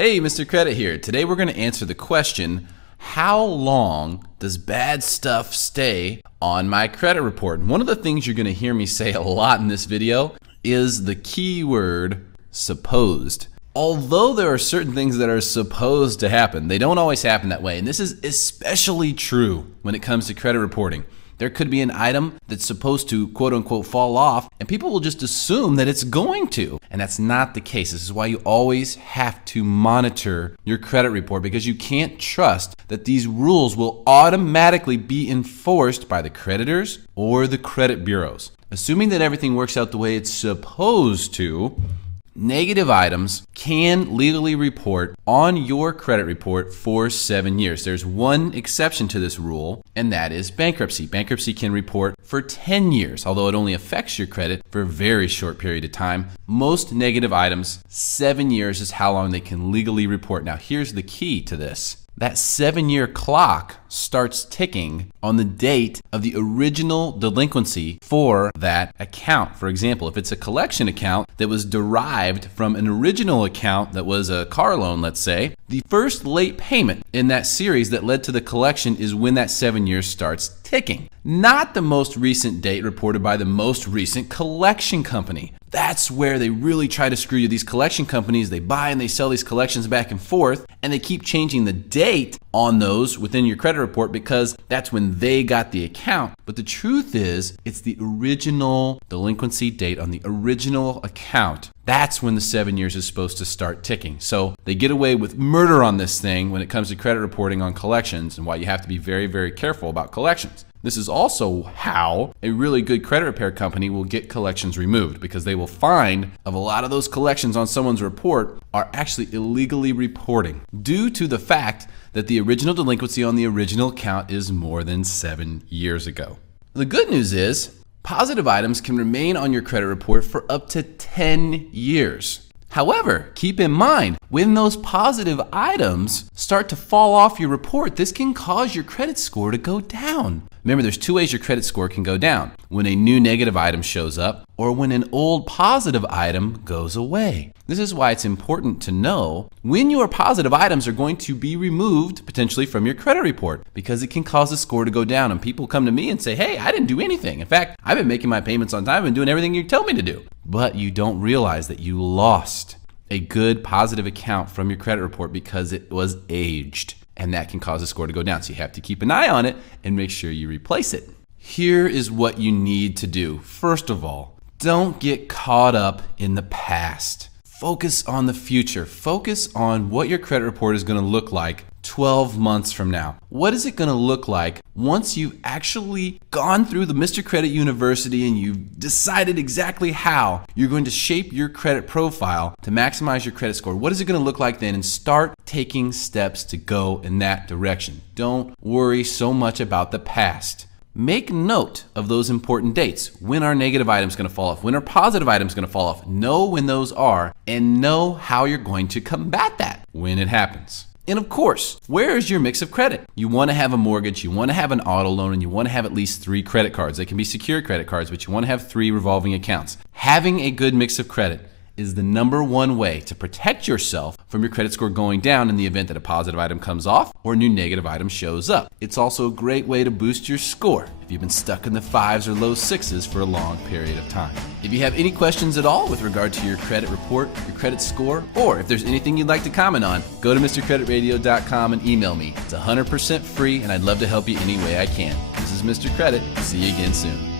Hey, Mr. Credit here. Today we're going to answer the question, how long does bad stuff stay on my credit report? And one of the things you're going to hear me say a lot in this video is the keyword supposed. Although there are certain things that are supposed to happen, they don't always happen that way. And this is especially true when it comes to credit reporting. There could be an item that's supposed to quote unquote fall off and people will just assume that it's going to. And that's not the case. This is why you always have to monitor your credit report, because you can't trust that these rules will automatically be enforced by the creditors or the credit bureaus. Assuming that everything works out the way it's supposed to, negative items can legally report on your credit report for 7 years. There's one exception to this rule, and that is bankruptcy. Bankruptcy can report for 10 years, although it only affects your credit for a very short period of time. Most negative items, 7 years is how long they can legally report. Now, here's the key to this. That 7-year clock starts ticking on the date of the original delinquency for that account. For example, if it's a collection account that was derived from an original account that was a car loan, let's say, the first late payment in that series that led to the collection is when that 7 years starts ticking. Not the most recent date reported by the most recent collection company. That's where they really try to screw you. These collection companies, they buy and they sell these collections back and forth, and they keep changing the date on those within your credit report because that's when they got the account. But the truth is, it's the original delinquency date on the original account. That's when the 7 years is supposed to start ticking. So they get away with murder on this thing when it comes to credit reporting on collections, and why you have to be very, very careful about collections. This is also how a really good credit repair company will get collections removed, because they will find of a lot of those collections on someone's report are actually illegally reporting due to the fact that the original delinquency on the original account is more than 7 years ago. The good news is positive items can remain on your credit report for up to 10 years. However, keep in mind, when those positive items start to fall off your report, this can cause your credit score to go down. Remember, there's two ways your credit score can go down: when a new negative item shows up, or when an old positive item goes away. This is why it's important to know when your positive items are going to be removed potentially from your credit report, because it can cause the score to go down. And people come to me and say, hey, I didn't do anything. In fact, I've been making my payments on time and doing everything you tell me to do. But you don't realize that you lost a good positive account from your credit report because it was aged, and that can cause the score to go down. So you have to keep an eye on it and make sure you replace it. Here is what you need to do. First of all, don't get caught up in the past. Focus on the future. Focus on what your credit report is going to look like 12 months from now. What is it going to look like once you've actually gone through the Mr. Credit University and you've decided exactly how you're going to shape your credit profile to maximize your credit score? What is it going to look like then? And start taking steps to go in that direction. Don't worry so much about the past. Make note of those important dates. When are negative items going to fall off? When are positive items going to fall off? Know when those are, and know how you're going to combat that when it happens. And of course, where is your mix of credit? You want to have a mortgage, you want to have an auto loan, and you want to have at least 3 credit cards. They can be secured credit cards, but you want to have 3 revolving accounts. Having a good mix of credit is the #1 way to protect yourself from your credit score going down in the event that a positive item comes off or a new negative item shows up. It's also a great way to boost your score if you've been stuck in the 5s or low 6s for a long period of time. If you have any questions at all with regard to your credit report, your credit score, or if there's anything you'd like to comment on, go to MrCreditRadio.com and email me. It's 100% free, and I'd love to help you any way I can. This is Mr. Credit. See you again soon.